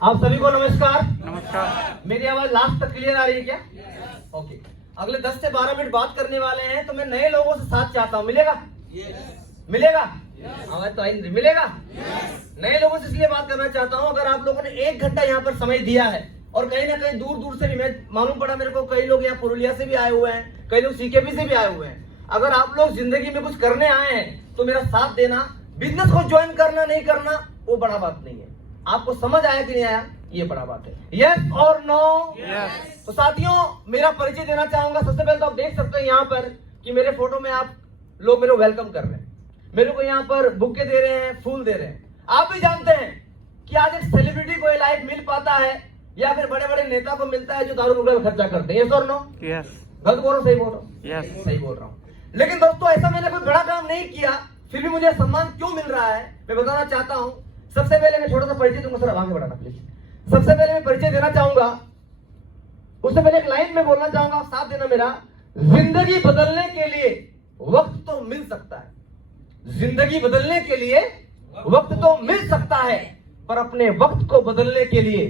आप सभी को नमस्कार। नमस्कार। मेरी आवाज लास्ट तक क्लियर आ रही है क्या? ओके। अगले 10 से 12 मिनट बात करने वाले हैं, तो मैं नए लोगों से साथ चाहता हूँ। मिलेगा? मिलेगा? आवाज तो आई नहीं। मिलेगा? नए लोगों से इसलिए बात करना चाहता हूँ, अगर आप लोगों ने 1 घंटा यहाँ पर समय दिया है और कहीं ना कहीं दूर दूर से भी, मैं मालूम पड़ा मेरे को कई लोग यहाँ पुरुलिया से भी आए हुए हैं, कई लोग सीकेपी से भी आए हुए हैं। अगर आप लोग जिंदगी में कुछ करने आए हैं तो मेरा साथ देना। बिजनेस को ज्वाइन करना नहीं करना वो बड़ा बात नहीं है, आपको समझ आया कि नहीं आया ये बड़ा बात है। यस और नो? यस। तो साथियों, मेरा परिचय देना चाहूंगा। सबसे पहले तो आप देख सकते हैं यहाँ पर कि मेरे फोटो में आप लोग मेरे को वेलकम कर रहे हैं, मेरे को यहाँ पर बुके दे रहे हैं, फूल दे रहे हैं। आप भी जानते हैं कि आज एक सेलिब्रिटी को ये लाइफ मिल पाता है या फिर बड़े बड़े नेता को मिलता है जो दारू रुपये में खर्चा करते हैं। यस और नो? यस। गलत बोल रहा हूँ, सही बोल रहा हूँ? यस। सही बोल रहा हूँ। लेकिन दोस्तों, ऐसा मैंने कोई बड़ा काम नहीं किया, फिर भी मुझे सम्मान क्यों मिल रहा है मैं बताना चाहता हूँ। सबसे पहले मैं छोटा सा परिचय दूंगा, सर आगे बढ़ाना प्लीज। सबसे पहले मैं परिचय देना चाहूंगा, उससे पहले एक लाइन में बोलना चाहूंगा, साथ देना मेरा। जिंदगी बदलने के लिए वक्त तो मिल सकता है, जिंदगी बदलने के लिए वक्त तो मिल सकता है, पर अपने वक्त को बदलने के लिए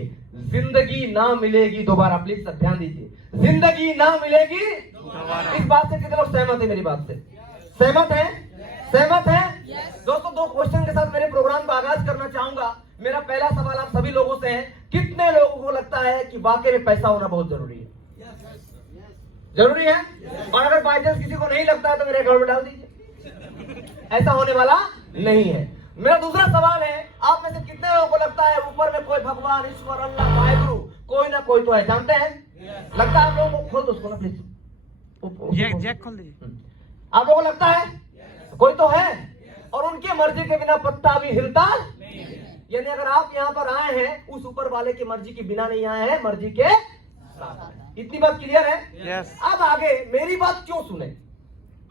जिंदगी ना मिलेगी दोबारा। प्लीज सर ध्यान दीजिए, जिंदगी ना मिलेगी दोबारा। इस बात से कितने लोग सहमत है? मेरी बात से सहमत है? सहमत है? दोस्तों, 2 क्वेश्चन के साथ मेरे प्रोग्राम का आगाज करना चाहूंगा। मेरा पहला सवाल आप सभी लोगों से है, कितने लोगों को लगता है कि वाकई में पैसा होना बहुत जरूरी है? जरूरी है? और अगर बाई चांस किसी को नहीं लगता है तो मेरे अकाउंट में डाल दीजिए, ऐसा होने वाला नहीं है। मेरा दूसरा सवाल है, आप में से कितने लोगों को लगता है ऊपर में कोई भगवान, ईश्वर, अल्लाह, वाहेगुरु कोई ना कोई तो है? जानते हैं? लगता है आप लोगों को? खोल दो उसको ना प्लीज, जैक खोल दीजिए। आप लोगों को लगता है कोई तो है और उनकी मर्जी के बिना पत्ता भी हिलता नहीं। यानी अगर आप यहाँ पर आए हैं, उस ऊपर वाले की मर्जी के बिना नहीं आए हैं, मर्जी के साथ। इतनी बात क्लियर है? यस। अब आगे मेरी बात क्यों सुने?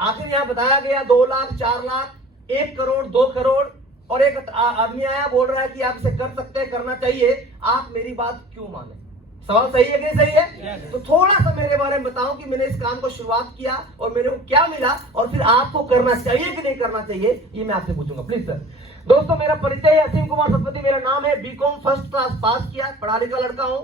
आखिर यहाँ बताया गया 2 लाख, 4 लाख, 1 करोड़, 2 करोड़, और एक आदमी आया बोल रहा है कि आप इसे कर सकते हैं, करना चाहिए। आप मेरी बात क्यों माने? सवाल सही है कि नहीं सही है? तो थोड़ा सा मेरे बारे में बताओ कि मैंने इस काम को शुरुआत किया और मेरे को क्या मिला, और फिर आपको करना चाहिए कि नहीं करना चाहिए, ये मैं आपसे पूछूंगा प्लीज सर। दोस्तों, मेरा परिचय है, असीम कुमार सतपति मेरा नाम है। बीकॉम फर्स्ट क्लास पास किया, पढ़ा लिखा लड़का हूँ।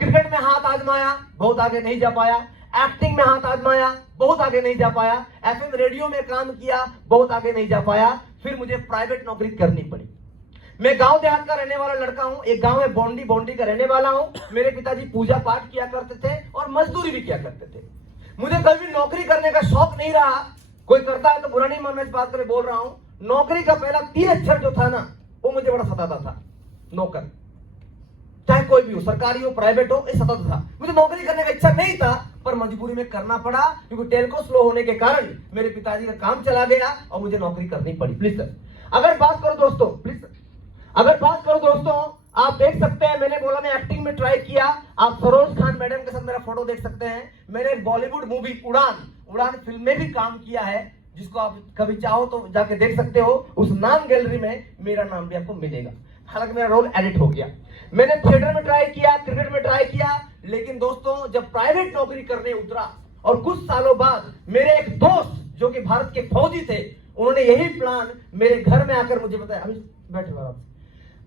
क्रिकेट में हाथ आजमाया, बहुत आगे नहीं जा पाया। एक्टिंग में हाथ आजमाया, बहुत आगे नहीं जा पाया। एफएम रेडियो में काम किया, बहुत आगे नहीं जा पाया। फिर मुझे प्राइवेट नौकरी करनी पड़ी। मैं गांव देहात का रहने वाला लड़का हूं, एक गांव है बोंडी का रहने वाला हूं। मेरे पिताजी पूजा पाठ किया करते थे और मजदूरी भी किया करते थे। मुझे कभी भी नौकरी करने का शौक नहीं रहा। कोई करता है तो बुरा नहीं मानना, इस बात कर बोल रहा हूं। नौकरी का पहला 3 अक्षर जो था ना, वो मुझे बड़ा सताता था। नौकर, चाहे कोई भी हो, सरकारी हो, प्राइवेट हो, ये सताता था। मुझे नौकरी करने का इच्छा नहीं था, पर मजबूरी में करना पड़ा, क्योंकि टेलको स्लो होने के कारण मेरे पिताजी का काम चला गया और मुझे नौकरी करनी पड़ी। प्लीज सर, अगर बात करो दोस्तों, प्लीज अगर बात करो दोस्तों, आप देख सकते हैं, मैंने बोला मैं एक्टिंग में ट्राई किया। आप सरोज खान मैडम के साथ मेरा फोटो देख सकते हैं। मैंने बॉलीवुड मूवी उड़ान फिल्म में भी काम किया है, जिसको आप कभी चाहो तो जाके देख सकते हो। उस नाम गैलरी में मेरा नाम भी आपको मिलेगा। हालांकि मेरा रोल एडिट हो गया। मैंने थिएटर में ट्राई किया, क्रिकेट में ट्राई किया, लेकिन दोस्तों जब प्राइवेट नौकरी करने उतरा और कुछ सालों बाद मेरे एक दोस्त जो कि भारत के फौजी थे, उन्होंने यही प्लान मेरे घर में आकर मुझे बताया। अभी बैठे हो आप,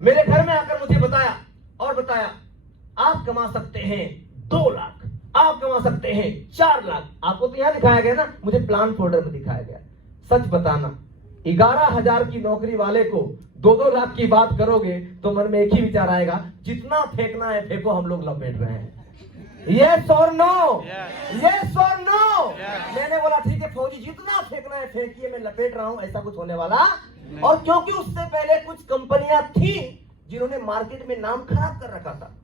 मेरे घर में आकर मुझे बताया और बताया, आप कमा सकते हैं 2 लाख, आप कमा सकते हैं 4 लाख। आपको तो यहां दिखाया गया ना, मुझे प्लान फोल्डर में दिखाया गया। सच बताना, 11,000 की नौकरी वाले को 2-2 लाख की बात करोगे तो मन में एक ही विचार आएगा, जितना फेंकना है फेंको, हम लोग लपेट रहे हैं। यस और नो? यस और नो? मैंने बोला ठीक है फौजी, जितना फेंकना है फेंकिए, मैं लपेट रहा हूं, ऐसा कुछ होने वाला। और क्योंकि उससे पहले कुछ कंपनियां थी जिन्होंने मार्केट में नाम खराब कर रखा था।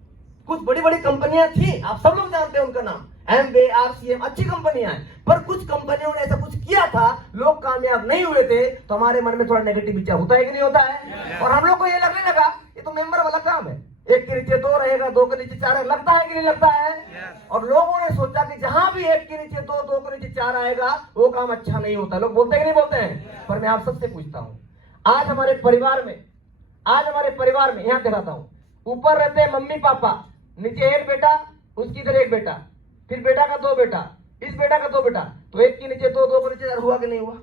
कुछ बड़ी बड़ी कंपनियां थी, आप सब लोग जानते हैं उनका नाम, एमवे, आरसीएम, अच्छी कंपनियां हैं। पर कुछ कंपनियों ने ऐसा कुछ किया था, लोग कामयाब नहीं हुए थे, तो हमारे मन में थोड़ा नेगेटिव विचार होता है कि नहीं होता है? और हम लोग को ये लगने लगा ये तो मेंबर वाला काम है, 1 के नीचे 2 रहेगा, 2 के नीचे 4 लगता है कि नहीं लगता है? और लोगों ने सोचा कि जहां भी 1 के नीचे 2, 2 के नीचे 4 आएगा, वो काम अच्छा नहीं होता। लोग बोलते हैं कि नहीं बोलते हैं? पर मैं आप सबसे पूछता हूं, आज हमारे परिवार में यहां दिखाता हूं, ऊपर रहते हैं मम्मी पापा, नीचे 1 बेटा, उसकी इधर 1 बेटा, फिर बेटा का 2 बेटा, इस बेटा का 2 बेटा, तो 1 के नीचे 2, 2 के नीचे 4 हुआ कि नहीं हुआ?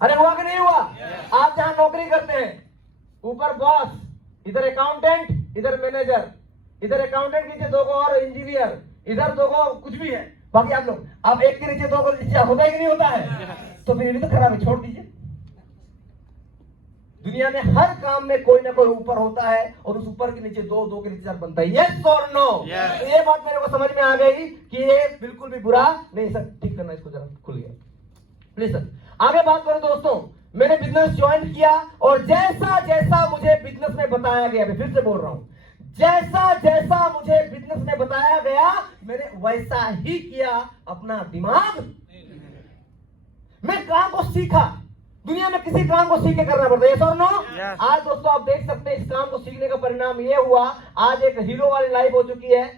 अरे हुआ कि नहीं हुआ? आप जहां नौकरी करते हैं, ऊपर बॉस, इधर अकाउंटेंट, इधर मैनेजर, इधर अकाउंटेंट नीचे 2 को और इंजीनियर, इधर 2 को कुछ भी है, बाकी आप लोग। अब एक के नीचे 2 को नीचे होता है कि नहीं होता है? तो फिर ये भी तो खराब है, छोड़ दीजिए। दुनिया में हर काम में कोई ना कोई ऊपर होता है और उस ऊपर के नीचे 2, 2 के नीचे 4 बनता है। यस और नो? तो ये बात मेरे को समझ में आ गई कि ये बिल्कुल भी बुरा नहीं। सर ठीक करना इसको जरा, खुल गया प्लीज सर। आगे बात करो दोस्तों, मैंने बिजनेस ज्वाइन किया और जैसा जैसा मुझे बिजनेस में बताया गया, मैं फिर से बोल रहा हूं, जैसा जैसा मुझे बिजनेस में बताया गया मैंने वैसा ही किया। अपना दिमाग, मैं काम को सीखा। दुनिया में किसी काम को सीख के करना पड़ता है, यस और नो? आज दोस्तों आप देख सकते हैं इस काम को सीखने का परिणाम ये हुआ, आज एक हीरो वाली लाइफ हो चुकी है।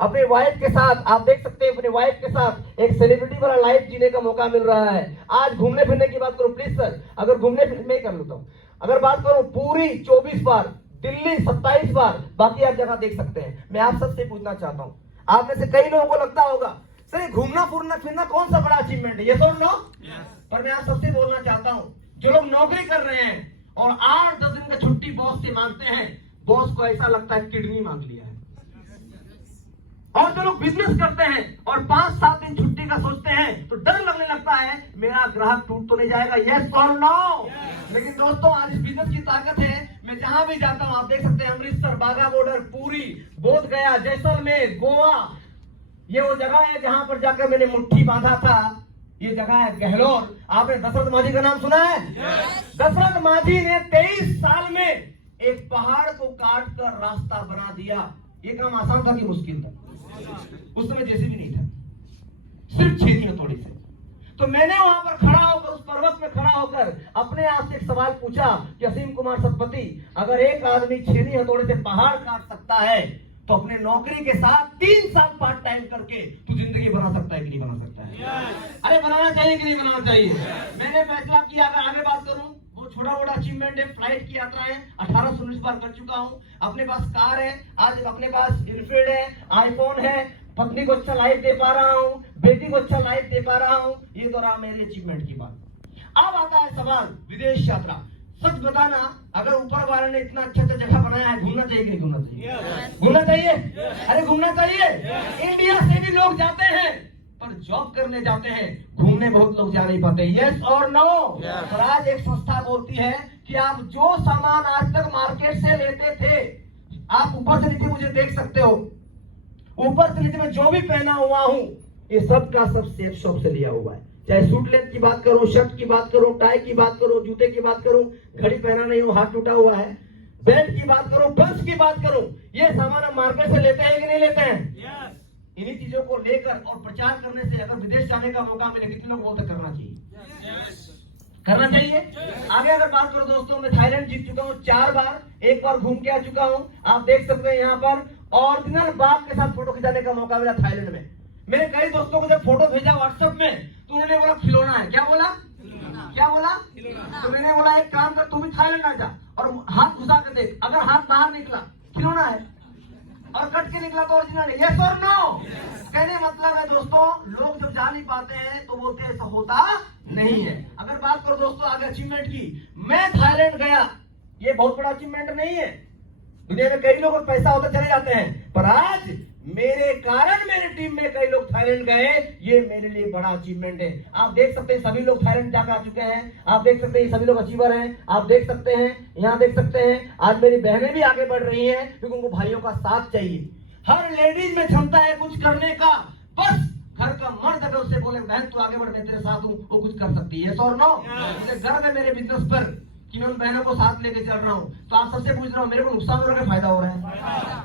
अपने वाइफ के साथ आप देख सकते हैं, अपने वाइफ के साथ एक सेलिब्रिटी वाला लाइफ जीने का मौका मिल रहा है। आज घूमने फिरने की बात करो प्लीज सर, अगर घूमने फिरने में कर लेता हूं, अगर बात करूं पूरी 24 बार, दिल्ली 27 बार, बाकी आप जगह देख सकते हैं। मैं आप सबसे पूछना चाहता हूं, आप में से कई लोगों को लगता होगा सर घूमना फिरना कौन सा बड़ा अचीवमेंट है, यस और नो? पर मैं आप सबसे बोलना चाहता हूं, जो लोग नौकरी कर रहे हैं और 8-10 दिन का छुट्टी बॉस से मांगते हैं, बॉस को ऐसा लगता है किडनी मांग लिया है। और जो लोग बिजनेस करते हैं और 5-7 दिन छुट्टी का सोचते हैं तो डर लगने लगता है मेरा ग्राहक टूट तो नहीं जाएगा, यस और नो? लेकिन दोस्तों आज इस बिजनेस की ताकत है, मैं जहां भी जाता हूं आप देख सकते हैं, अमृतसर, बाघा बॉर्डर, पूरी, बोध गया, जैसलमेर, गोवा, ये वो जगह है जहां पर जाकर मैंने मुट्ठी बांधा था। ये जगह है गहलोर। आपने दशरथ माझी का नाम सुना है? दशरथ माझी ने 23 साल में एक पहाड़ को काट कर रास्ता बना दिया। ये काम आसान था कि मुश्किल था? उस समय जैसे भी नहीं था, सिर्फ 6 हथौड़े से। तो मैंने वहां पर खड़ा होकर, उस पर्वत में खड़ा होकर अपने आप से एक सवाल पूछा कि असीम कुमार सतपति, अगर एक आदमी 6 हथौड़े से पहाड़ काट सकता है तो अपने नौकरी के साथ 3 साल पार्ट टाइम करके तू जिंदगी बना सकता है कि नहीं बना सकता है? अरे बनाना चाहिए कि नहीं बनाना चाहिए? मैंने फैसला किया। अगर आगे बात करूं, वो छोटा मोटा अचीवमेंट है, फ्लाइट की यात्रा है, 1819 बार कर चुका हूं, अपने पास कार है, आज अपने पास इनफील्ड है, आईफोन है, पत्नी को अच्छा लाइफ दे पा रहा हूं, बेटी को अच्छा लाइफ दे पा रहा हूं। ये तो रहा मेरे अचीवमेंट की बात। अब आता है सवाल विदेश यात्रा। सच बताना, अगर ऊपर वाले ने इतना अच्छा जगह बनाया है, घूमना चाहिए कि नहीं घूमना चाहिए? घूमना चाहिए। अरे घूमना चाहिए। इंडिया से भी लोग जाते हैं पर जॉब करने जाते हैं, घूमने बहुत लोग जा नहीं पाते, यस और नो? और आज एक संस्था बोलती है कि आप जो सामान आज तक मार्केट से लेते थे, आप ऊपर से नीचे मुझे देख सकते हो, ऊपर से नीचे में जो भी पहना हुआ हूं, ये सब का सब सेफ शॉप से लिया हुआ है। चाहे सूट लेंथ की बात करूं, शर्ट की बात करूं, टाई की बात करूं, जूते की बात करूं, घड़ी पहना नहीं हूं, हाथ टूटा हुआ है, बेल्ट की बात करूं, पर्स की बात करूं, ये सामान हम मार्केट से लेते हैं कि नहीं लेते हैं? इन्हीं चीजों को लेकर और प्रचार करने से अगर विदेश जाने का मौका मिले, कितने लोग बोलते करना चाहिए? करना चाहिए। आगे अगर बात करो दोस्तों, मैं थाईलैंड जीत चुका हूँ 4 बार, 1 बार घूम के आ चुका हूँ। आप देख सकते हैं यहाँ पर ओरिजिनल बाघ के साथ फोटो खिंचाने का मौका मिला थाईलैंड में। मेरे कई दोस्तों को जब फोटो भेजा व्हाट्सएप में तो उन्होंने बोला खिलौना है। क्या बोला? क्या बोला? तो मैंने बोला एक काम कर, तू भी थाईलैंड आ जा और हाथ घुसा के देख, अगर हाथ बाहर निकला खिलौना है और कट के निकला तो ओरिजिनल है, यस और नो? कहने मतलब है दोस्तों, लोग जब जा नहीं पाते हैं तो बोलते हैं ऐसा होता नहीं है। अगर बात करो दोस्तों आगे अचीवमेंट की, मैं थाईलैंड गया, ये बहुत बड़ा अचीवमेंट नहीं है। दुनिया में कई लोगों को पैसा होता चले जाते हैं, पर आज मेरे कारण मेरी टीम में कई लोग थाईलैंड गए, ये मेरे लिए बड़ा अचीवमेंट है। आप देख सकते हैं सभी लोग थाईलैंड जाकर आ चुके हैं, आप देख सकते हैं सभी लोग अचीवर हैं, आप देख सकते हैं, यहाँ देख सकते हैं आज मेरी बहनें भी आगे बढ़ रही हैं क्योंकि उनको भाइयों का साथ चाहिए। हर लेडीज में क्षमता है कुछ करने का, बस घर का मर्द अगर उससे बोले बहन तू आगे बढ़, मैं तेरे साथ हूँ, वो कुछ कर सकती है, और नो? मुझे गर्व है मेरे बिजनेस पर कि मैं उन बहनों को साथ लेके चल रहा हूँ। तो आप सबसे पूछ रहा हूँ, मेरे को नुकसान हो रहा है, फायदा हो रहा है?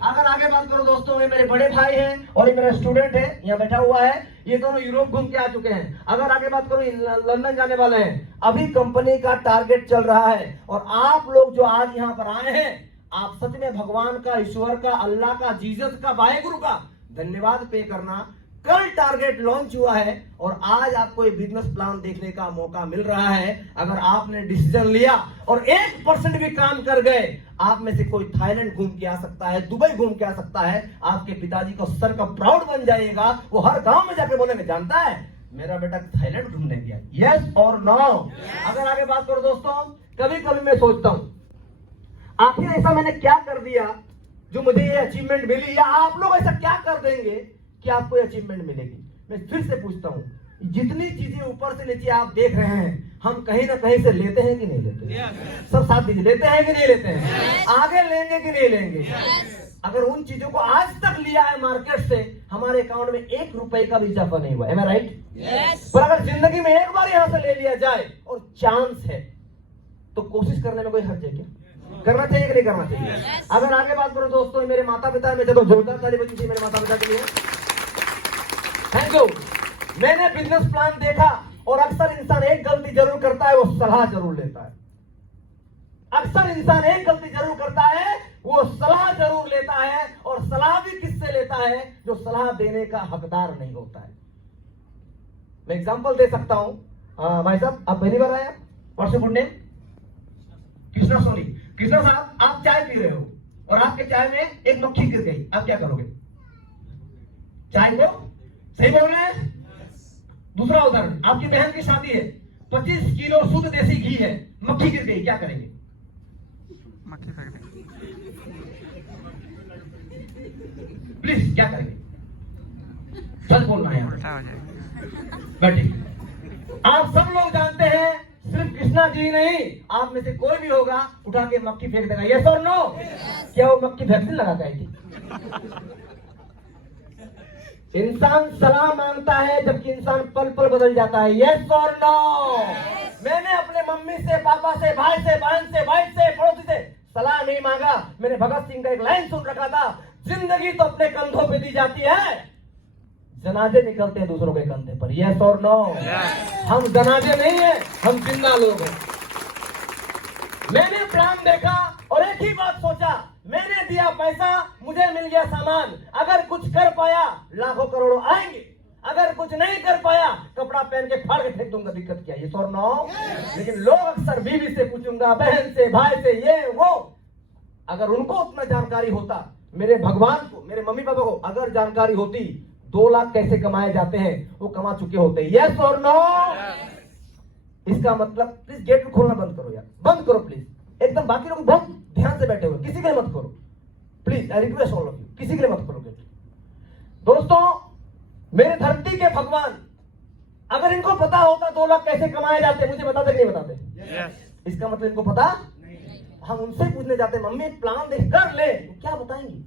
अगर आगे बात करो दोस्तों, ये मेरे बड़े भाई हैं और ये मेरा स्टूडेंट है, यहाँ बैठा हुआ है, ये दोनों यूरोप घूम के आ चुके हैं। अगर आगे बात करो, लंदन जाने वाले हैं। अभी कंपनी का टारगेट चल रहा है और आप लोग जो आज यहाँ पर आए हैं, आप सच में भगवान का, ईश्वर का, अल्लाह का, जीसस का, वाहेगुरु का धन्यवाद पे करना। कल टारगेट लॉन्च हुआ है और आज आपको ये बिजनेस प्लान देखने का मौका मिल रहा है। अगर आपने डिसीजन लिया और 1% भी काम कर गए, आप में से कोई थाईलैंड घूम के आ सकता है, दुबई घूम के आ सकता है, आपके पिताजी को सर का प्राउड बन जाएगा। वो हर गांव में जाके बोलेंगे, जानता है मेरा बेटा थाईलैंड घूमने गया, यस और नो? अगर आगे बात करो दोस्तों, कभी कभी मैं सोचता हूं आखिर ऐसा मैंने क्या कर दिया जो मुझे ये अचीवमेंट मिली, या आप लोग ऐसा क्या कर देंगे कि आपको ये अचीवमेंट मिलेगी। मैं फिर से पूछता हूँ, जितनी चीजें ऊपर से नीचे आप देख रहे हैं, हम कहीं ना कहीं से लेते हैं कि नहीं लेते? सब साथ दीजिए, लेते हैं कि नहीं लेते हैं? आगे लेंगे कि नहीं लेंगे? अगर उन चीजों को आज तक लिया है मार्केट से, हमारे अकाउंट में 1 रुपए का भी इजाफा नहीं हुआ। Am I right? पर अगर जिंदगी में एक बार यहां से ले लिया जाए और चांस है, तो कोशिश करने में कोई हर्ज है क्या? करना चाहिए कि नहीं करना चाहिए? अगर आगे बात करो दोस्तों, मेरे माता पिता में तो जोरदार ताली बजी थी मेरे माता पिता के लिए। Thank you. मैंने बिजनेस प्लान देखा, और अक्सर इंसान एक गलती जरूर करता है, वो सलाह जरूर लेता है। अक्सर इंसान एक गलती जरूर करता है, वो सलाह जरूर लेता है, और सलाह भी किससे लेता है? जो सलाह देने का हकदार नहीं होता है। मैं एग्जांपल दे सकता हूं। भाई साहब, आप पहली बार आए? What's your good name? Krishna Soni. Krishna साहब, आप चाय पी रहे हो और आपके चाय में एक मक्खी गिर गई, आप क्या करोगे? चाय को सही बोल रहे हैं? दूसरा उदाहरण, आपकी बहन की शादी है, 25 किलो शुद्ध देसी घी है, मक्खी गिर गई, क्या करेंगे? मक्खी फेंक देंगे। प्लीज क्या करेंगे? सच बोलना है। उल्टा हो जाएगा। बैठिए। आप सब लोग जानते हैं, सिर्फ कृष्णा जी नहीं, आप में से कोई भी होगा, उठा के मक्खी फेंक देगा। यस और नो? क्या वो मक्खी वैक्सीन लगा के आई थी? इंसान सलाह मांगता है जबकि इंसान पल पल बदल जाता है। यस और नो? मैंने अपने मम्मी से, पापा से, भाई से, बहन से, वाइफ से, पड़ोसी से सलाह नहीं मांगा। मैंने भगत सिंह का एक लाइन सुन रखा था, जिंदगी तो अपने कंधों पे दी जाती है, जनाजे निकलते हैं दूसरों के कंधे पर। यस और नो? हम जनाजे नहीं है, हम जिंदा लोग हैं। मैंने प्लान देखा और एक ही बात सोचा, मैंने दिया पैसा, मुझे मिल गया सामान। अगर कुछ कर पाया, लाखों करोड़ों आएंगे। अगर कुछ नहीं कर पाया, कपड़ा पहन के फाड़ के फेंक दूंगा, दिक्कत क्या है? ये और नो? लेकिन लोग अक्सर बीवी से पूछूंगा, बहन से, भाई से, ये वो। अगर उनको उतना जानकारी होता, मेरे भगवान को, मेरे मम्मी पापा को अगर जानकारी होती 2 लाख कैसे कमाए जाते हैं, वो कमा चुके होते। यस और नो? इसका मतलब, प्लीज गेट खोलना बंद करो यार, बंद करो प्लीज। एकदम बाकी लोग बहुत ध्यान से बैठे हुए, किसी के लिए मत करो please, I request all of you, किसी के लिए मत करो गेट। दोस्तों, मेरे धरती के भगवान, अगर इनको पता होता 2 लाख कैसे कमाए जाते, मुझे बताते कि नहीं बताते? इसका मतलब इनको पता? हम उनसे पूछने जाते, मम्मी प्लान देख कर ले, वो क्या बताएंगी,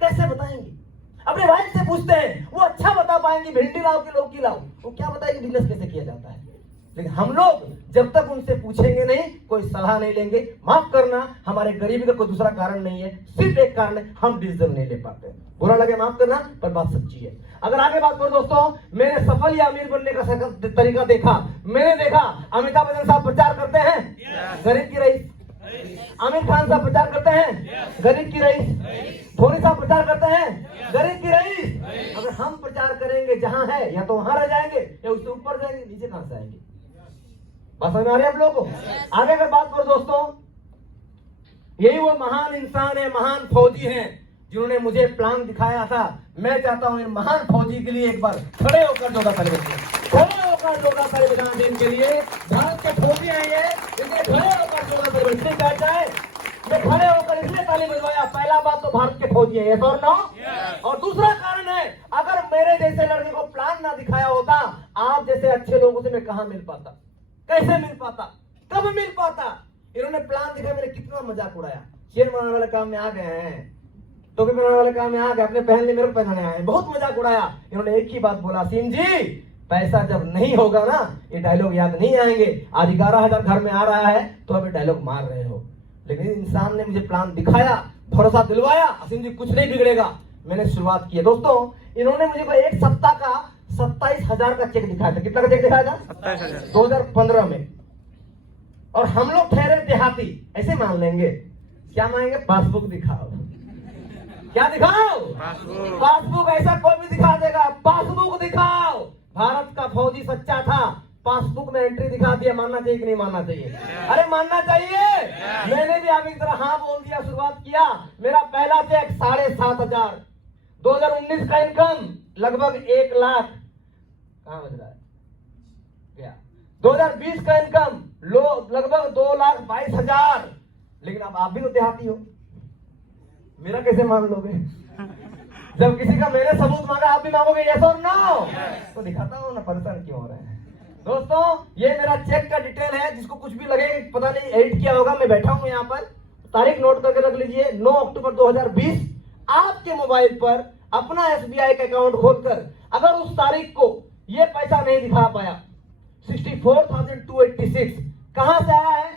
कैसे बताएंगे? अपने वाइफ से पूछते हैं, वो अच्छा बता पाएंगी, भिंडी लाओ कि लौकी लाओ, वो क्या बताएगी बिजनेस कैसे किया जाता है। लेकिन हम लोग जब तक उनसे पूछेंगे नहीं, कोई सलाह नहीं लेंगे। माफ करना, हमारे गरीबी का कोई दूसरा कारण नहीं है, सिर्फ एक कारण है, हम डिसीजन नहीं ले पाते। बुरा लगे माफ करना, पर बात सच्ची है। अगर आगे बात करो दोस्तों, मैंने सफल या अमीर बनने का तरीका देखा। मैंने देखा अमिताभ बच्चन साहब प्रचार करते हैं, गरीब की रईस। आमिर खान साहब प्रचार करते हैं, गरीब की रईस। धोनी साहब प्रचार करते हैं, गरीब की रईस। अगर हम प्रचार करेंगे जहां है, या तो वहां रह जाएंगे या उससे ऊपर जाएंगे, नीचे कहां से आएंगे? बात समझ में आ रही है आप लोगों को? आगे अगर बात करो दोस्तों, यही वो महान इंसान है, महान फौजी हैं, जिन्होंने मुझे प्लान दिखाया था। मैं चाहता हूं इन महान फौजी के लिए एक बार खड़े होकर जोड़ा ताली बजाएं, खड़े होकर जोड़ा ताली बजाएं इनके लिए। भारत के फौजी हैं ये, इनके खड़े होकर जोड़ा ताली बजाएं। कहता है मैं खड़े होकर इसलिए ताली बजवाया, पहला बात तो भारत के फौजी है, ये तो नो। और दूसरा कारण है, अगर मेरे जैसे लड़के को प्लान ना दिखाया होता, आप जैसे अच्छे लोगों से मैं कहां मिल पाता, कैसे मिल पाता, कब मिल पाता? इन्होंने प्लान दिखा, मैंने कितना मजाक उड़ाया। शेर बनाने वाले काम में आ गए हैं, टोपी बनाने वाले काम में आ गए, अपने पहनने मेरे को पहनाने आए, बहुत मजाक उड़ाया। इन्होंने एक ही बात बोला, सिंह जी पैसा जब नहीं होगा ना, ये डायलॉग याद नहीं आएंगे। आज 11,000 घर में आ रहा है तो अभी डायलॉग मार रहे हो। लेकिन इंसान ने मुझे प्लान दिखाया, भरोसा दिलवाया, असीम जी कुछ नहीं बिगड़ेगा, मैंने शुरुआत की है। दोस्तों, इन्होंने मुझे एक सप्ताह का 27,000 का चेक दिखाया था। कितना का चेक दिखाया था? 2015 में। और हम लोग ठहरे देहाती, ऐसे मान लेंगे, क्या मांगेंगे? पासबुक दिखाओ। क्या दिखाओ? पासबुक। ऐसा कोई भी दिखा देगा, पासबुक दिखाओ। भारत का फौजी सच्चा था, पासबुक में एंट्री दिखा दिया। मानना चाहिए कि नहीं मानना चाहिए? अरे मानना चाहिए। मैंने भी आप एक तरह हाँ बोल दिया, शुरुआत किया। मेरा पहला चेक 7,500। 2019 का इनकम लगभग 1 लाख, कहां बज रहा है क्या? 2020 का इनकम लगभग 2,22,000। लेकिन अब आप भी तो देहाती हो, मेरा कैसे मान लोगे? जब किसी का मैंने सबूत मांगा आप भी मांगोगे यस और नो? तो दिखाता हूँ ना परेशान क्यों हो रहे हैं। दोस्तों ये मेरा चेक का डिटेल है, जिसको कुछ भी लगे पता नहीं एडिट किया होगा, मैं बैठा हूँ यहाँ पर, तारीख नोट करके रख लीजिए 9 अक्टूबर 2020। आपके मोबाइल पर अपना SBI का अकाउंट खोलकर अगर उस तारीख को ये पैसा नहीं दिखा पाया 64,286 कहां से आया है?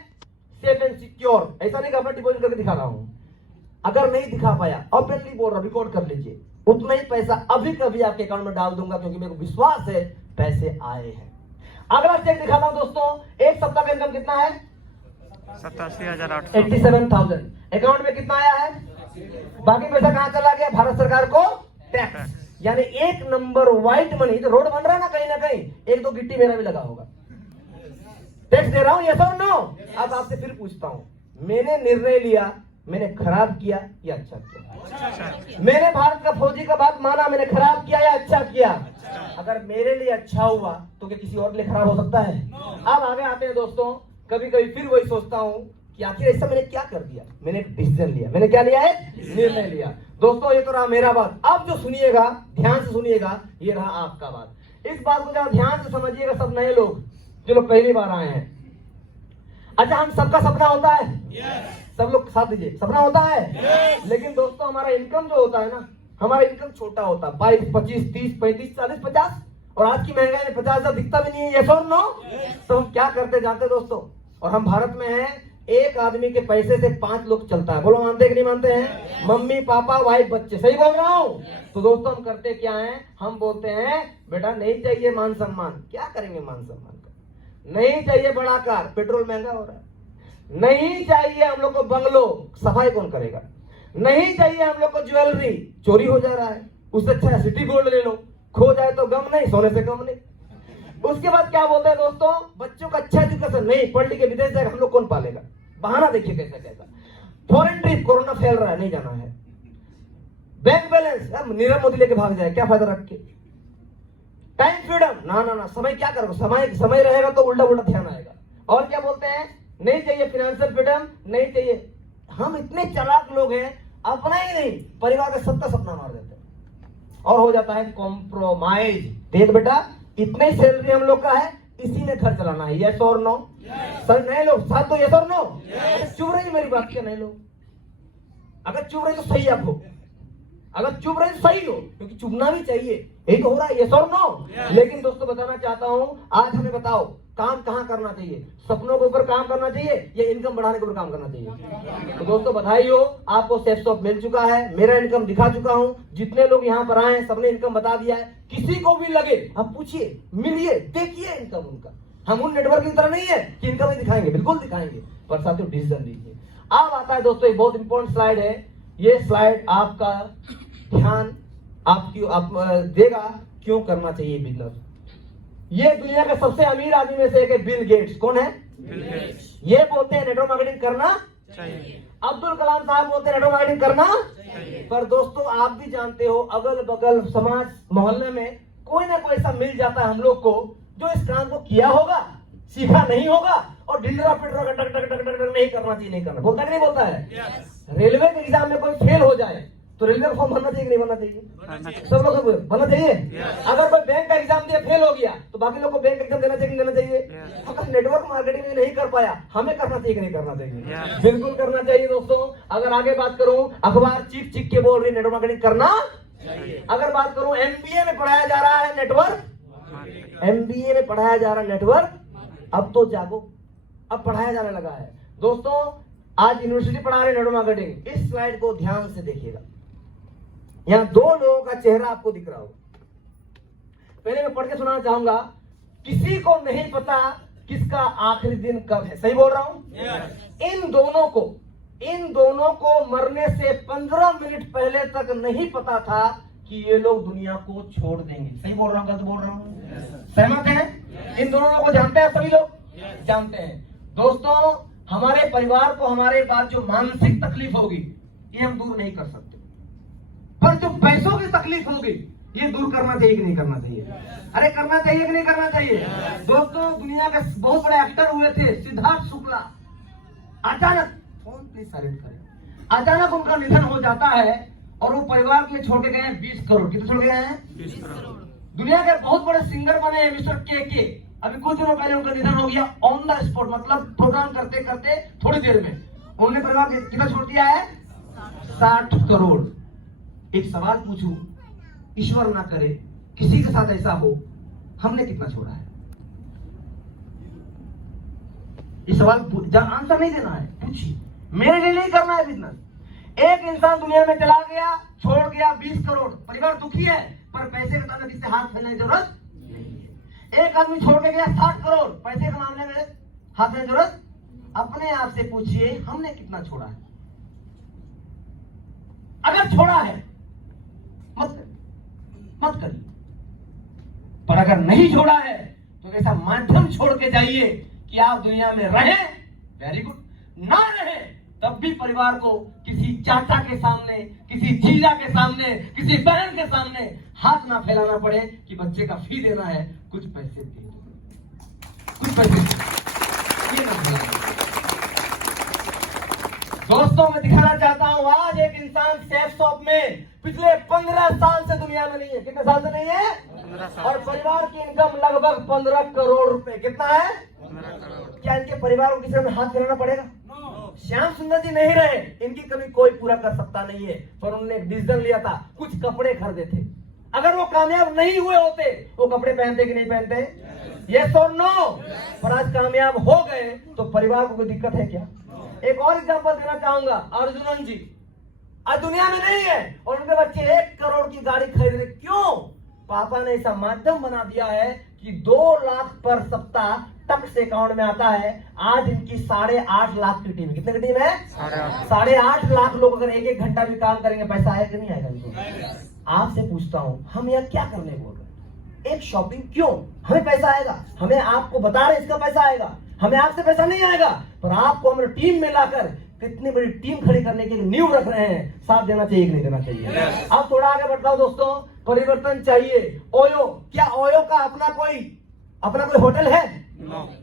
सेफ एंड सिक्योर, ऐसा नहीं कि अपना डिपॉजिट करके दिखा रहा हूं। अगर नहीं दिखा पाया ओपनली बोल रहा, रिकॉर्ड कर लीजिए, उतना ही पैसा अभी कभी आपके अकाउंट में डाल दूंगा, क्योंकि मेरे को विश्वास है पैसे आए हैं। अगला चेक दिखाता हूं दोस्तों। एक सप्ताह का इनकम कितना है? 87,800। 87,000। अकाउंट में कितना आया है? बाकी पैसा कहां चला गया? भारत सरकार को टैक्स, यानी एक नंबर व्हाइट मनी। तो रोड बन रहा है ना कहीं, एक दो गिट्टी मेरा भी लगा होगा, टैक्स दे रहा हूं यस और नो? अब आपसे फिर पूछता हूं, मैंने निर्णय लिया, मैंने खराब किया या अच्छा किया? मैंने भारत का फौजी का बात माना, मैंने खराब किया या अच्छा किया? अगर मेरे लिए अच्छा हुआ तो क्या किसी और के लिए खराब हो सकता है? अब आगे आते हैं दोस्तों। कभी कभी फिर वही सोचता हूं कि आखिर ऐसा मैंने क्या कर दिया? मैंने डिसीजन लिया, मैंने क्या लिया है? निर्णय लिया। दोस्तों ये तो रहा मेरा बात। अब जो सुनिएगा ध्यान से सुनिएगा, ये रहा आपका बात। इस बात को जरा ध्यान से समझिएगा सब नए लोग जो लोग पहली बार आए हैं। अच्छा, हम सबका सपना होता है, सब लोग साथ दीजिए, सपना होता है, लेकिन दोस्तों हमारा इनकम जो होता है ना, हमारा इनकम छोटा होता है, 22, 25, 30, 35, 40, 50, और आज की महंगाई में 50,000 दिखता भी नहीं है यस और नो? तो हम क्या करते जानते दोस्तों? और हम भारत में हैं, एक आदमी के पैसे से 5 लोग चलता है। बोलो मानते कि नहीं मानते हैं? मम्मी पापा वाइफ बच्चे, सही बोल रहा हूँ? तो दोस्तों हम करते क्या है? हम बोलते हैं बेटा नहीं चाहिए मान सम्मान। क्या करेंगे मान सम्मान का? नहीं चाहिए बड़ा कार, पेट्रोल महंगा हो रहा है। नहीं चाहिए हम लोग को बंगलो, सफाई कौन करेगा? नहीं चाहिए हम लोग को ज्वेलरी, चोरी हो जा रहा है। उससे अच्छा सिटी गोल्ड ले लो, खो जाए तो गम नहीं, सोने से कम नहीं। उसके बाद क्या बोलते हैं दोस्तों? बच्चों का अच्छा एजुकेशन नहीं, पढ़ लिख के विदेश जाएगा, हम लोग कौन पालेगा? बहाना देखिए कैसा कैसा। फॉरेन ट्रिप, कोरोना फैल रहा है, नहीं जाना है। बैंक बैलेंस, नीरव मोदी लेके भाग जाए, क्या फायदा रख के? टाइम फ्रीडम, ना समय क्या करोगे? समय रहेगा तो उल्टा उल्टा ध्यान आएगा। और क्या बोलते हैं? नहीं चाहिए फाइनेंशियल फ्रीडम, नहीं चाहिए। हम इतने चालाक लोग हैं, अपना ही नहीं परिवार का सबका सपना मार देते हैं। और हो जाता है कॉम्प्रोमाइज। देख बेटा इतने ही सैलरी हम लोग का है, इसी में घर चलाना है, यस और नो? सर नए लोग साथ दो, यस और नो? चुप रही मेरी बात के नए लोग। अगर चुप रही तो सही आप हो, अगर चुप रहे तो सही हो, क्योंकि चुपना भी चाहिए। यही तो हो रहा है, यस और नो? लेकिन दोस्तों बताना चाहता हूं, आज हमें बताओ काम कहां करना चाहिए? सपनों के ऊपर काम करना चाहिए या इनकम बढ़ाने के ऊपर काम करना चाहिए? तो दोस्तों बधाई हो, आपको सेफ स्टॉप मिल चुका है, मेरा इनकम दिखा चुका हूं। जितने लोग यहाँ पर आए हैं सबने इनकम बता दिया है। किसी को भी लगे आप पूछिए, मिलिए, देखिए इनकम उनका। हम उन नेटवर्क की तरह नहीं है कि इनकम ही दिखाएंगे, बिल्कुल दिखाएंगे, पर साथियों डिसीजन लीजिए। अब आता है दोस्तों एक बहुत इंपॉर्टेंट स्लाइड है। ये स्लाइड आपका ध्यान आप देगा क्यों करना चाहिए बिजनेस। ये दुनिया के सबसे अमीर आदमी में से एक है बिल गेट्स। कौन है? Bill Gates. ये बोलते हैं नेटवर्क मार्केटिंग करना चाहिए। अब्दुल कलाम साहब बोलते हैं नेटवर्क मार्केटिंग करना चाहिए। पर दोस्तों आप भी जानते हो, अगल बगल समाज मोहल्ले में कोई ना कोई ऐसा मिल जाता है हम लोग को जो इस काम को किया होगा, सीखा नहीं होगा, और ढिंडरा पिटरा टक टक टक टक नहीं करना चाहिए, नहीं करना। बोलता नहीं बोलता है? रेलवे के एग्जाम में कोई फेल हो जाए तो रेलवे का फॉर्म भरना चाहिए नहीं भरना चाहिए? सब लोग भरना चाहिए। अगर कोई बैंक का एग्जाम दिया फेल हो गया तो बाकी लोग को बैंक एग्जाम देना चाहिए, देना चाहिए। अगर नेटवर्क मार्केटिंग नहीं कर पाया, हमें करना चाहिए कि नहीं करना चाहिए? बिल्कुल करना चाहिए दोस्तों। अगर आगे बात करूं, अखबार चीख के बोल रही नेटवर्क मार्केटिंग करना। अगर बात करूं MBA में पढ़ाया जा रहा है नेटवर्क, MBA में पढ़ाया जा रहा है नेटवर्क, अब तो जागो, अब पढ़ाया जाने लगा है दोस्तों। आज यूनिवर्सिटी पढ़ा रहे नेटवर्क मार्केटिंग। इस स्लाइड को ध्यान से देखिएगा, यहां 2 लोगों का चेहरा आपको दिख रहा होगा। पहले मैं पढ़ के सुनाना चाहूंगा। किसी को नहीं पता किसका आखिरी दिन कब है, सही बोल रहा हूं? इन दोनों को मरने से 15 मिनट पहले तक नहीं पता था कि ये लोग दुनिया को छोड़ देंगे। सही बोल रहा हूं, गलत बोल रहा हूं? सहमत हैं? इन दोनों लोगों को जानते हैं सभी लोग? जानते हैं। दोस्तों हमारे परिवार को हमारे बाद जो मानसिक तकलीफ होगी ये हम दूर नहीं कर सकते, पर जो पैसों की तकलीफ होगी ये दूर करना चाहिए कि नहीं करना चाहिए? अरे करना चाहिए कि नहीं करना चाहिए? दोस्तों दुनिया के बहुत बड़े एक्टर हुए थे सिद्धार्थ शुक्ला। अचानक, फोन प्लीज साइलेंट करें, अचानक उनका निधन हो जाता है और वो परिवार के लिए छोड़ के गए हैं 20 करोड़। कितने छोड़ के गए हैं? 20 करोड़। दुनिया के बहुत बड़े सिंगर बने हैं मिस्टर के। अभी कुछ दिनों पहले उनका निधन हो गया ऑन द स्पॉट, मतलब प्रोग्राम करते करते थोड़ी देर में। उन्होंने परिवार के कितना छोड़ दिया है? 60 करोड़। एक सवाल पूछूं, ईश्वर ना करे किसी के साथ ऐसा हो, हमने कितना छोड़ा है? इस सवाल आंसर नहीं देना है, पूछिए। मेरे लिए नहीं करना है बिजनेस। एक इंसान दुनिया में चला गया, छोड़ गया 20 करोड़, परिवार दुखी है, पर पैसे के मामले किससे हाथ फैलाने की जरूरत नहीं है। एक आदमी छोड़ के गया 60 करोड़, पैसे के मामले में हाथ फैलाने की जरूरत। अपने आप से पूछिए हमने कितना छोड़ा है? अगर छोड़ा है मत करिए, पर अगर नहीं छोड़ा है तो ऐसा माध्यम छोड़ के जाइए कि आप दुनिया में रहें, वेरी गुड, ना रहे तब भी परिवार को किसी चाचा के सामने, किसी जीजा के सामने, किसी बहन के सामने हाथ ना फैलाना पड़े कि बच्चे का फी देना है, कुछ पैसे दे दो, कुछ पैसे ये ना फैलाना। दोस्तों मैं दिखाना चाहता हूं, आज एक इंसान सेफ शॉप में पिछले 15 साल से दुनिया में नहीं है। कितने साल से नहीं है? 15 साल। और परिवार की इनकम लगभग 15 करोड़ रुपए। कितना है? 15 करोड़। क्या इनके परिवार को किसी में हाथ फैलाना पड़ेगा? श्याम सुंदर जी नहीं रहे, इनकी कभी कोई पूरा कर सकता नहीं है, पर उन्होंने डिसीजन लिया था, कुछ कपड़े खरीदे थे। अगर वो कामयाब नहीं हुए होते, वो कपड़े पहनते कि नहीं पहनते? यस और नो? पर आज कामयाब हो गए तो परिवार को कोई दिक्कत है क्या? एक और एग्जांपल देना चाहूंगा, अर्जुनन जी आज दुनिया में नहीं है और उनके बच्चे 1 करोड़ की गाड़ी खरीद रहे। क्यों? पापा ने ऐसा माध्यम बना दिया है कि 2 लाख पर सप्ताह तक से अकाउंट में आता है। आज इनकी 8.5 लाख की टीम। कितने की टीम है? 8.5 लाख लोग अगर 1-1 घंटा भी काम करेंगे, पैसा आएगा कि नहीं आएगा इनको? आपसे पूछता हूं, हम यह क्या करने बोल रहे हैं? एक शॉपिंग क्यों? हमें पैसा आएगा, हमें आपको बता रहे इसका पैसा आएगा, हमें आपसे पैसा नहीं आएगा, पर आपको हम टीम में लाकर कितनी बड़ी टीम खड़ी करने की नींव रख रहे हैं। साथ देना चाहिए कि नहीं देना चाहिए? अब थोड़ा आगे बढ़ता हूं दोस्तों, परिवर्तन चाहिए। ओयो, क्या ओयो का अपना कोई होटल है?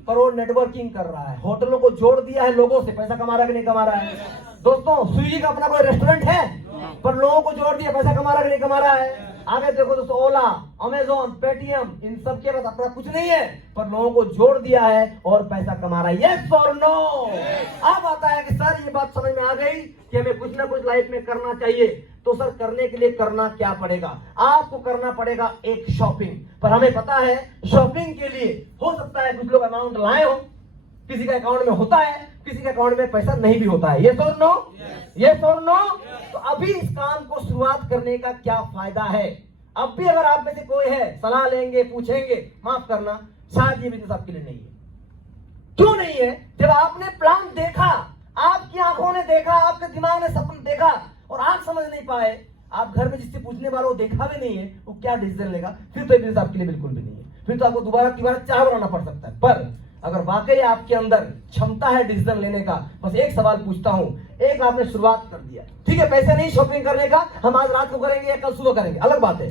पर वो नेटवर्किंग कर रहा है, होटलों को जोड़ दिया है लोगों से, पैसा कमा रहा है कि नहीं कमा रहा है? दोस्तों स्विगी का अपना कोई रेस्टोरेंट है? पर लोगों को जोड़ दिया, पैसा कमा रहा है कि नहीं कमा रहा है? आगे देखो दोस्तों, ओला, अमेजोन, पेटीएम, इन सब के पास अपना कुछ नहीं है, पर लोगों को जोड़ दिया है और पैसा कमा रहा है। यस और नो? अब आता है कि सर ये बात समझ में आ गई कि हमें कुछ ना कुछ लाइफ में करना चाहिए, तो सर करने के लिए करना क्या पड़ेगा? आपको करना पड़ेगा एक शॉपिंग। पर हमें पता है शॉपिंग के लिए हो सकता है कुछ लोग अमाउंट लाए हो, किसी का अकाउंट में होता है, किसी के अकाउंट में पैसा नहीं भी होता है। ये और नो? यस और नो? तो अभी इस काम को शुरुआत करने का क्या फायदा है? अब भी अगर आप में से कोई है, सलाह लेंगे, पूछेंगे, माफ करना, शायद ये बिजनेस आपके लिए नहीं है। क्यों नहीं है? जब आपने प्लान देखा, आपकी आंखों ने देखा, आपके दिमाग ने सपन देखा और आप समझ नहीं पाए, आप घर में जिससे पूछने वाला वो देखा भी नहीं है, वो क्या डिसीजन लेगा? फिर तो बिजनेस आपके लिए बिल्कुल भी नहीं है। फिर तो आपको दोबारा चाह बनाना पड़ सकता है। पर अगर वाकई आपके अंदर क्षमता है डिसीजन लेने का, बस एक सवाल पूछता हूं, एक आपने शुरुआत कर दिया, ठीक है, पैसे नहीं शॉपिंग करने का, हम आज रात को करेंगे या कल सुबह करेंगे, अलग बात है,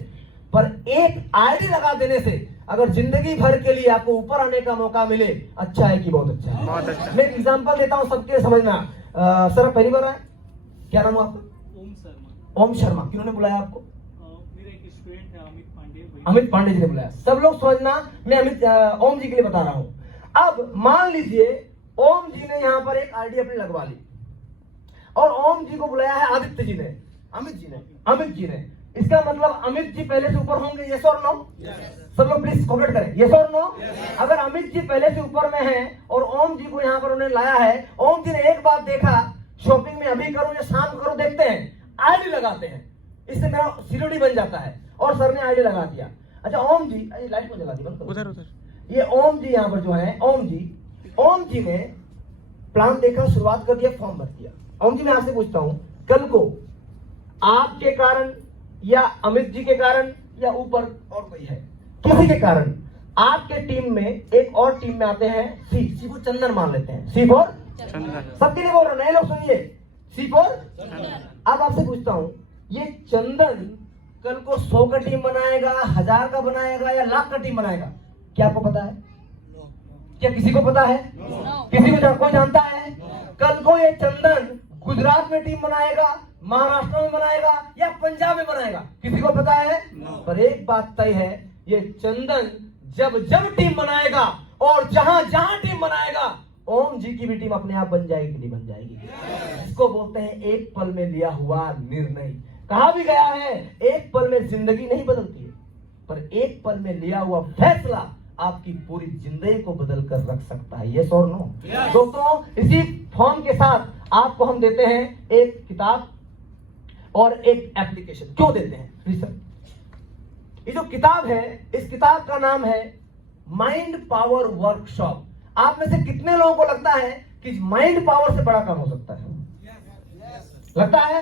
पर एक आईडी लगा देने से अगर जिंदगी भर के लिए आपको ऊपर आने का मौका मिले, अच्छा है कि बहुत अच्छा है? बहुत अच्छा। मैं एक एग्जांपल देता हूं सबके समझना। सर पहली बार आए, क्या नाम है आपका? ओम शर्मा। ओम शर्मा। किन्होंने बुलाया आपको? मेरा एक स्टूडेंट है अमित पांडे। अमित पांडे जी ने बुलाया। सब लोग समझना, मैं ओम जी के लिए बता रहा हूं। अब मान लीजिए ओम जी ने यहां पर एक आईडी अपनी लगवा ली और ओम जी को बुलाया है आदित्य जी ने, अमित जी ने। इसका मतलब अमित जी पहले से ऊपर होंगे। यस और नो? सब लोग प्लीज कॉपरेट करें। यस और नो? अगर अमित जी पहले से ऊपर में हैं और ओम जी को यहां पर उन्हें लाया है, ओम जी ने एक बात देखा, शॉपिंग में अभी करूं या शाम करूं, देखते हैं, आईडी लगाते हैं, इससे मेरा सीरोडी बन जाता है। और सर ने आईडी लगा दिया। अच्छा ओम जी, लाइट को जला दी, बंद करो। उधर ये ओम जी यहाँ पर जो है, ओम जी ने प्लान देखा, शुरुआत कर दिया, फॉर्म भर दिया। ओम जी मैं आपसे पूछता हूं, कल को आपके कारण या अमित जी के कारण या ऊपर और कोई है, किसी के कारण आपके टीम में एक और टीम में आते हैं, सी को चंदन मान लेते हैं, सी फॉर चंदन। सबके लिए बोल रहा हूं, नए लोग सुनिए, सी फॉर। अब आपसे पूछता हूं, ये चंदन कल को 100 का टीम बनाएगा, 1000 का बनाएगा या लाख का टीम बनाएगा? क्या आपको पता है? क्या किसी को पता है? किसी को कोई जानता है? कल को ये चंदन गुजरात में टीम बनाएगा, महाराष्ट्र में बनाएगा या पंजाब में बनाएगा, किसी को पता है? पर एक बात तय है, ये चंदन जब जब टीम बनाएगा और जहां जहां टीम बनाएगा, ओम जी की भी टीम अपने आप बन जाएगी कि नहीं बन जाएगी। इसको बोलते हैं एक पल में लिया हुआ निर्णय। कहा भी गया है, एक पल में जिंदगी नहीं बदलती है, पर एक पल में लिया हुआ फैसला आपकी पूरी जिंदगी को बदल कर रख सकता है। यस और नो? दोस्तों, इसी फॉर्म के साथ आपको हम देते हैं एक किताब और एक एप्लीकेशन। क्यों देते हैं? रिसर्च। ये जो किताब है, इस किताब का नाम है माइंड पावर वर्कशॉप। आप में से कितने लोगों को लगता है कि माइंड पावर से बड़ा काम हो सकता है? लगता है?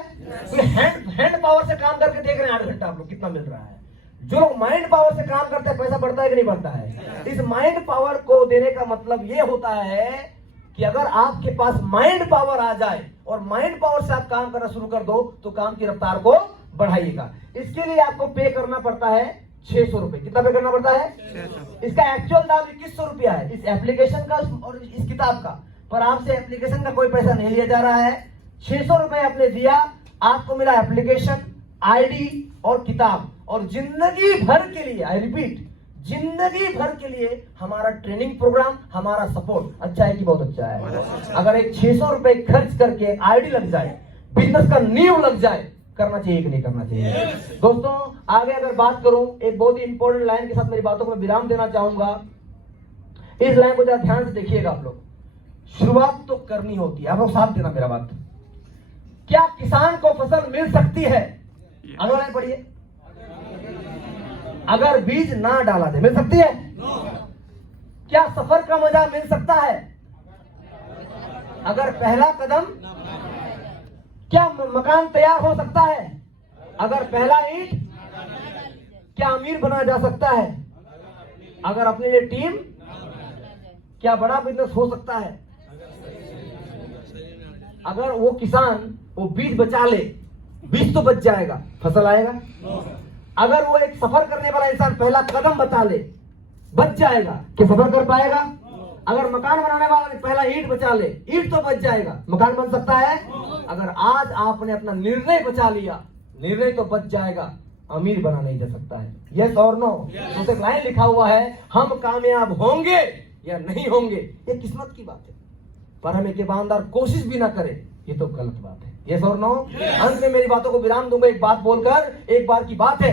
हैंड पावर से काम करके देख रहे हैं 8 घंटा आप लोग कितना मिल रहा है। जो लोग माइंड पावर से काम करते हैं, पैसा बढ़ता है कि नहीं बढ़ता है? इस माइंड पावर को देने का मतलब ये होता है कि अगर आपके पास माइंड पावर आ जाए और माइंड पावर से आप काम करना शुरू कर दो, तो काम की रफ्तार को बढ़ाइएगा। इसके लिए आपको पे करना पड़ता है 600 रुपए। कितना पे करना पड़ता है? 600। इसका एक्चुअल दाम 2100 रुपया है, इस एप्लीकेशन का और इस किताब का। पर आपसे एप्लीकेशन का कोई पैसा नहीं लिया जा रहा है। 600 रुपए आपने दिया, आपको मिला एप्लीकेशन, आईडी और किताब, और जिंदगी भर के लिए, आई रिपीट, जिंदगी भर के लिए हमारा ट्रेनिंग प्रोग्राम, हमारा सपोर्ट। अच्छा है कि बहुत अच्छा है? अगर एक 600 रुपए खर्च करके आईडी लग जाए, बिजनेस का नींव लग जाए, करना चाहिए कि नहीं करना चाहिए? दोस्तों, आगे अगर बात करूं, एक बहुत ही इंपॉर्टेंट लाइन के साथ मेरी बातों को मैं विराम देना चाहूंगा। इस लाइन को जरा ध्यान से देखिएगा आप लोग। शुरुआत तो करनी होती है, आप लोग साथ देना मेरा बात। क्या किसान को फसल मिल सकती है? अगला लाइन पढ़िए। अगर बीज ना डाला जाए, मिल सकती है? क्या सफर का मजा मिल सकता है अगर पहला कदम? क्या मकान तैयार हो सकता है अगर पहला ईंट? क्या अमीर बना जा सकता है अगर अपने लिए टीम? क्या बड़ा बिजनेस हो सकता है अगर वो किसान वो बीज बचा ले? बीज तो बच जाएगा, फसल आएगा। अगर वो एक सफर करने वाला इंसान पहला कदम बचा ले, बच जाएगा, क्या सफर कर पाएगा? अगर मकान बनाने वाला पहला ईंट बचा ले, ईंट तो बच जाएगा, मकान बन सकता है। अगर आज आपने अपना निर्णय बचा लिया, निर्णय तो बच जाएगा, अमीर बना नहीं जा सकता है। यस और नो? तो एक लाइन लिखा हुआ है, हम कामयाब होंगे या नहीं होंगे ये किस्मत की बात है, पर हम एक ईमानदार कोशिश भी ना करें, ये तो गलत बात है। यस और नो? अंत में मेरी बातों को विराम दूंगा एक बात बोलकर। एक बार की बात है,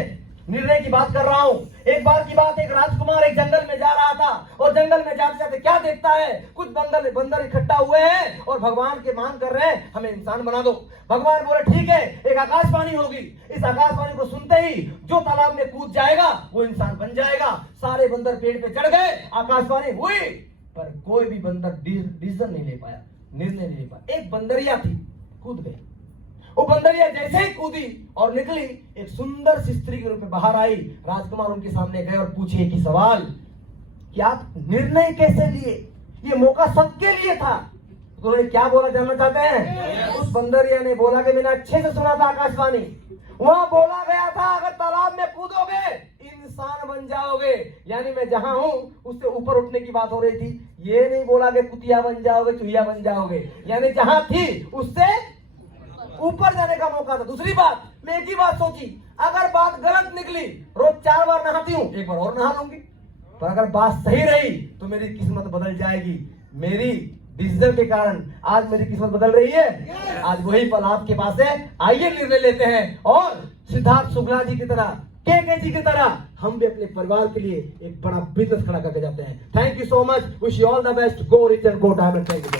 निर्णय की बात कर रहा हूं। एक बार की बात, एक राजकुमार एक जंगल में जा रहा था और जंगल में जाते जाते क्या देखता है? कुछ बंदर इकट्ठा हुए हैं और भगवान के मांग कर रहे हैं, हमें इंसान बना दो। भगवान बोले ठीक है, एक आकाशवाणी होगी, इस आकाशवाणी को सुनते ही जो तालाब में कूद जाएगा वो इंसान बन जाएगा। सारे बंदर पेड़ पे चढ़ गए, आकाशवाणी हुई, पर कोई भी बंदर डिसीजन नहीं ले पाया, निर्णय नहीं ले पाया। एक बंदरिया थी, कूद गई। वो बंदरिया जैसे ही कूदी और निकली, एक सुंदर सी स्त्री के रूप में बाहर आई। राजकुमार उनके सामने गए और पूछे एक ही सवाल कि आप निर्णय कैसे लिए? ये मौका सबके लिए था। तो उन्होंने क्या बोला जानना चाहते हैं? उस बंदरिया ने बोला कि मैंने अच्छे से सुना था आकाशवाणी, वहां बोला गया था अगर तालाब में कूदोगे इंसान बन जाओगे, यानी मैं जहां हूं उससे ऊपर उठने की बात हो रही थी। ये नहीं बोला कि कुतिया बन जाओगे, चुहिया बन जाओगे, यानी जहां थी उससे ऊपर जाने का मौका था। दूसरी बात, मैं एक ही बात सोची, अगर बात गलत निकली, रोज 4 बार नहाती हूँ, एक बार और नहा लूंगी, पर अगर बात सही रही तो मेरी किस्मत बदल जाएगी। मेरी डिसीजन के कारण आज मेरी किस्मत बदल रही है। आज वही पल आपके पास है, आइए निर्णय लेते हैं और सिद्धार्थ शुक्ला जी की तरह, के जी की तरह हम भी अपने परिवार के लिए एक बड़ा बिजनेस खड़ा करके जाते हैं। Thank you so much, wish you all the best, go rich and go diamond. Thank you.